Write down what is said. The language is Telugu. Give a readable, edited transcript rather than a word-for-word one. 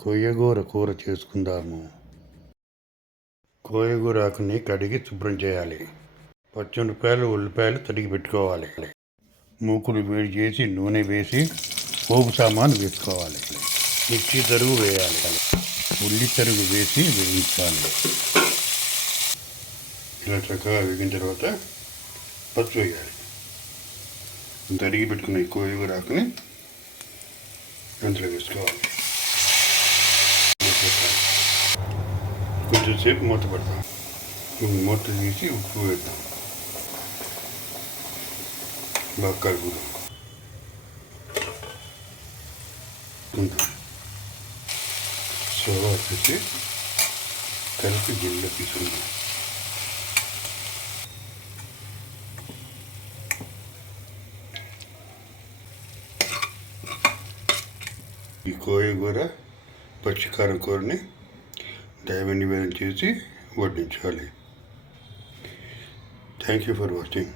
కొయ్యగూర కూర చేసుకుందాము. కోయగూర ఆకుని కడిగి శుభ్రం చేయాలి. పచ్చిమిరపకాయలు ఉల్లిపాయలు తరిగి పెట్టుకోవాలి. మూకులు వేడి చేసి నూనె వేసి పోపు సామాను వేసుకోవాలి. మిర్చి తరుగు వేయాలి. ఉల్లి తరుగు వేసి వేయించాలి. ఇలా చక్కగా వేగిన తర్వాత పసుపు వేయాలి. తరిగి పెట్టుకున్న ఈ కోయగూర ఆకుని అందులో వేసుకోవాలి. కొంచెం సేపు మూత పెడతాం. మూత తీసి ఉప్పు వేద్దాం. బాగా కలుపుదాం. స్టవ్ వచ్చేసి కలిపి గిన్నెలో తీసుకుందాం. ఈ కోయగూర పచ్చికారం కూరని దైవ నివేదన చేసి వడ్డించాలి. Thank you for watching.